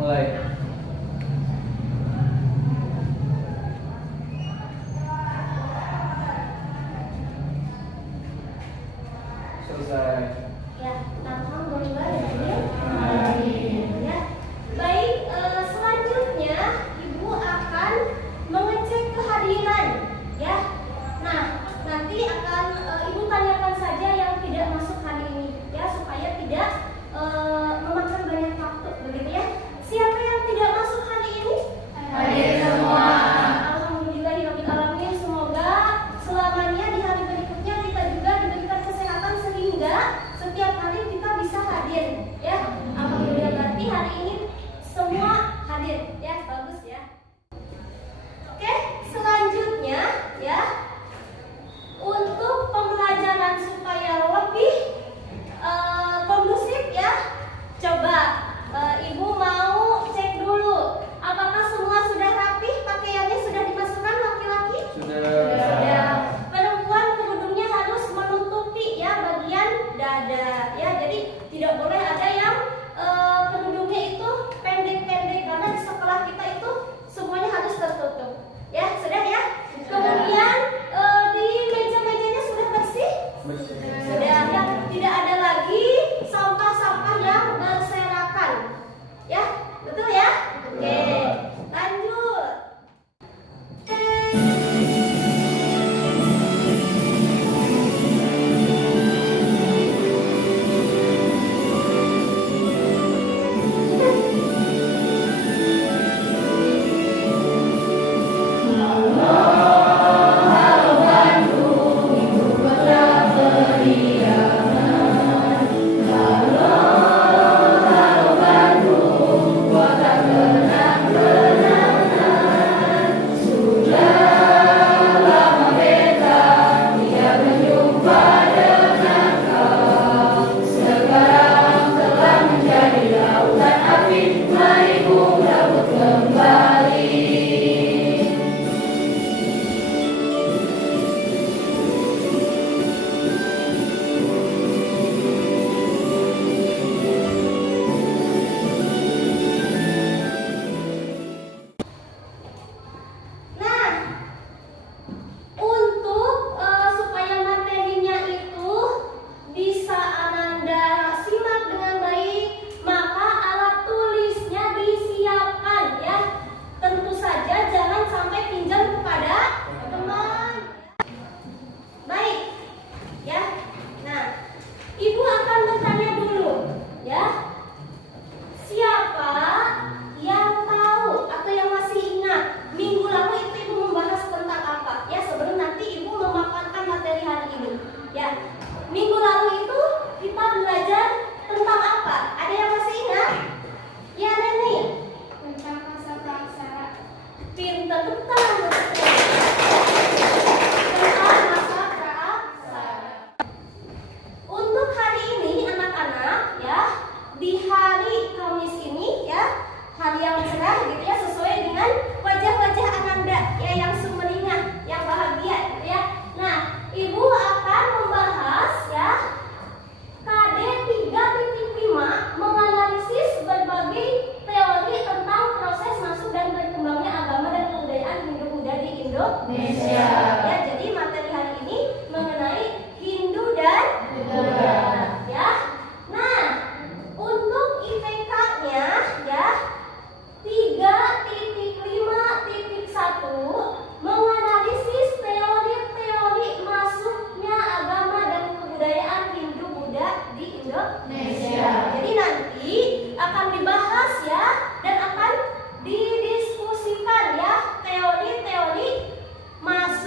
Mulai. Selesai. Ya, alhamdulillah ya. Ya. Baik, selanjutnya Ibu akan mengecek kehadiran, ya. Nah, nanti akan Ibu tanyakan saja yang tidak masuk hari ini, ya, supaya tidak memakan banyak waktu, begitu ya. Siapa yang tidak masuk hari ini? Hadir semua. Alhamdulillahirobbilalamin. Semoga selamanya di hari berikutnya kita juga diberikan kesehatan sehingga setiap hari kita bisa hadir, ya. Alhamdulillah, berarti hari ini semua hadir, ya, bagus ya. Oke, selanjutnya ya, untuk pembelajaran supaya lebih kondusif ya, coba Ibu mau cek dulu apakah semua sudah rapih, pakaiannya sudah dimasukkan laki-laki? Sudah. Perempuan kerudungnya harus menutupi ya bagian dada ya, jadi tidak boleh ada yang kerudungnya itu pendek-pendek karena di sekolah kita itu semuanya harus tertutup ya. Sudah ya. Kemudian di meja-mejanya sudah bersih? Sudah ya, tidak ada lagi sampah-sampah yang berserakan ya, betul ya? Oke, lanjut. Ya, jadi materi hari ini mengenai Hindu dan Buddha. Ya. Nah, untuk IPK-nya ya 3.5.1 menganalisis teori-teori masuknya agama dan kebudayaan Hindu Buddha di Indonesia. Jadi nanti akan dibahas ya dan akan didiskusikan ya teori-teori masuk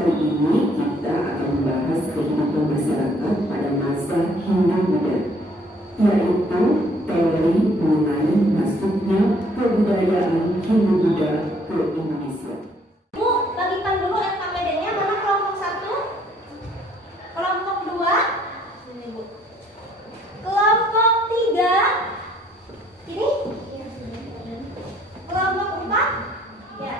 kali ini kita akan membahas kehidupan masyarakat pada masa Hindu-Buddha, yaitu teori mengenai masuknya kebudayaan Hindu-Buddha ke Indonesia. Bu, bagikan dulu LKPD-nya. Mana kelompok 1? Kelompok 2? Ini, Bu. Kelompok 3? Ini? Kelompok 4? Ya.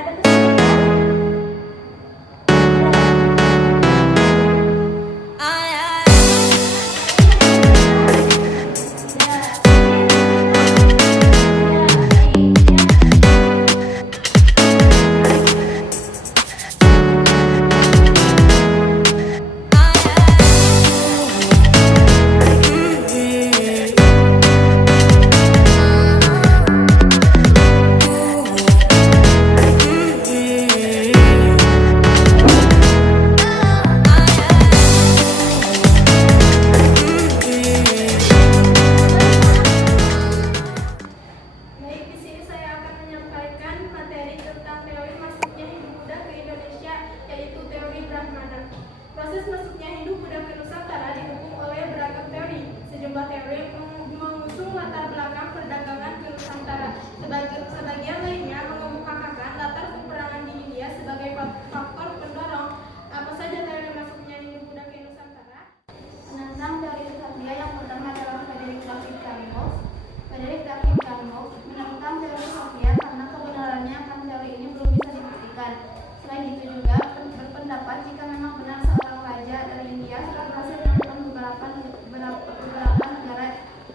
Ada Baik, di sini saya akan menyampaikan materi tentang teori masuknya Hindu-Buddha ke Indonesia, yaitu teori Brahmana. Proses masuknya Hindu-Buddha ke Nusantara didukung oleh beragam teori. Sejumlah teori mengusung latar belakang perdagangan ke Nusantara. Sebagian lainnya mengemukakan latar peperangan di India sebagai faktor pendorong. Apa saja teori masuknya Hindu-Buddha ke Nusantara? Penentang teori Ksatria yang pertama adalah Frederick David Carnot. Frederick David Carnot menentang teori Ksatria karena kebenarannya akan teori ini belum bisa dibuktikan. Selain itu juga berpendapat jika memang benar seorang raja dari India sudah berhasil menemukan beberapa negara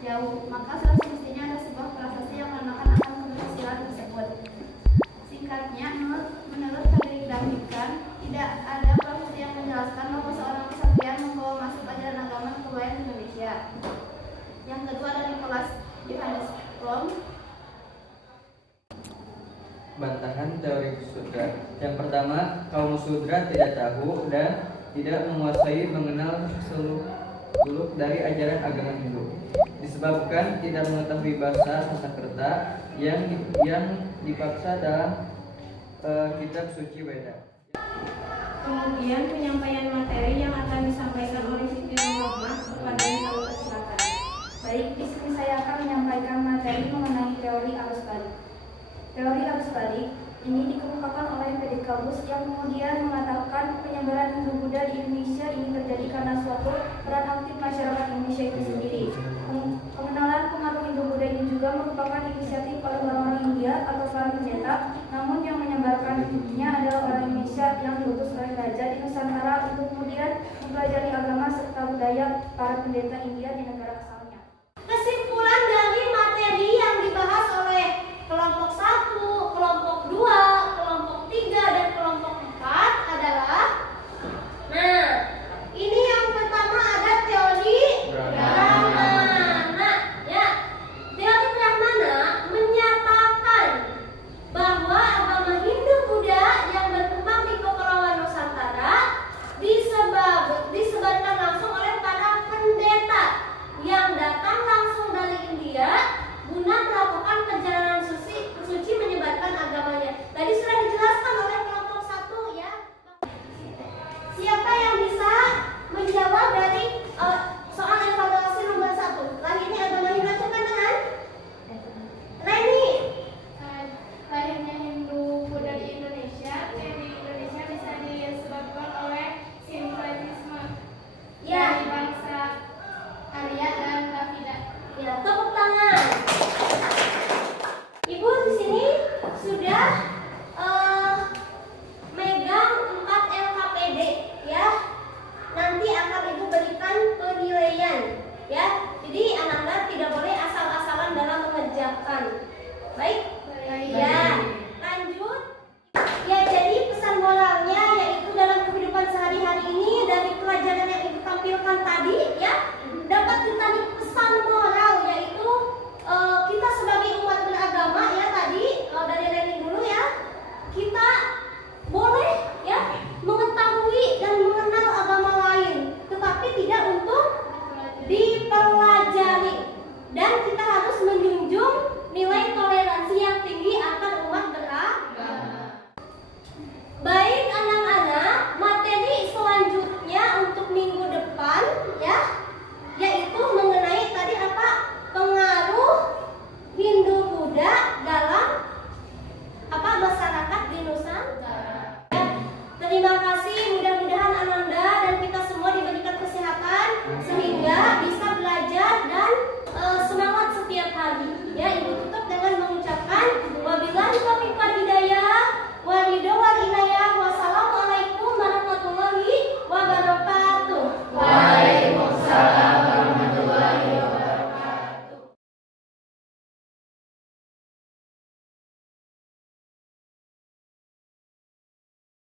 jauh, maka sudah semestinya ada sebuah prasasti yang menandakan akan keberhasilan tersebut. Singkatnya, menurut Frederick David Carnot, tidak ada prasasti yang menjelaskan bahwa seorang ksatria membawa masuk ajaran agama kebudayaan Indonesia. Yang kedua adalah Nicholas Johannes Fromm. Bantahan teori sudra. Yang pertama, kaum sudra tidak tahu dan tidak menguasai mengenal seluk-beluk dari ajaran agama Hindu. Disebabkan tidak mengetahui bahasa Sanskerta yang dipaksa dalam kitab suci Weda. Kemudian penyampaian materi yang akan disampaikan oleh Siti Nurrohmah kepada yang tahu silakan. Baik, di sini saya akan menyampaikan materi mengenai teori arus balik. Teori arus balik ini dikemukakan oleh Pedicabus yang kemudian mengatakan penyebaran Hindu-Buddha di Indonesia ini terjadi karena suatu peran aktif masyarakat Indonesia itu sendiri. Pengenalan pengaruh Hindu-Buddha ini juga merupakan inisiatif oleh orang-orang India atau para pendeta, namun yang menyebarkannya adalah orang Indonesia yang diutus oleh raja di Nusantara untuk kemudian mempelajari agama serta budaya para pendeta India di negara asalnya. Kesimpulan dari materi yang dibahas oleh kelompok 1, kelompok 2, kelompok 3, dan kelompok 4 adalah, nah, ini yang pertama ada teori Brahmana. Ya, teori Brahmana menyatakan bahwa agama Hindu-Buddha yang berkembang di Kepulauan Nusantara disebarkan langsung oleh para pendeta yang kerjakan. Baik? Ya, lanjut. Ya, jadi pesan moralnya yaitu dalam kehidupan sehari-hari ini dari pelajaran yang Ibu tampilkan tadi ya, dapat ditarik pesan moral yaitu kita sebagai umat beragama ya tadi dari Reni dulu ya, kita boleh ya mengetahui dan mengenal agama lain, tetapi tidak untuk dipelajari, dan kita harus menjunjung nilai toleransi yang tinggi akan umat beragama. Baik anak-anak, materi selanjutnya untuk minggu depan ya, yaitu mengenai tadi apa? Pengaruh Hindu-Buddha dalam apa masyarakat di Nusantara. Ya, terima kasih, mudah-mudahan Ananda dan kita semua diberikan kesehatan sehingga bisa belajar dan semangat setiap hari. Ya, Ibu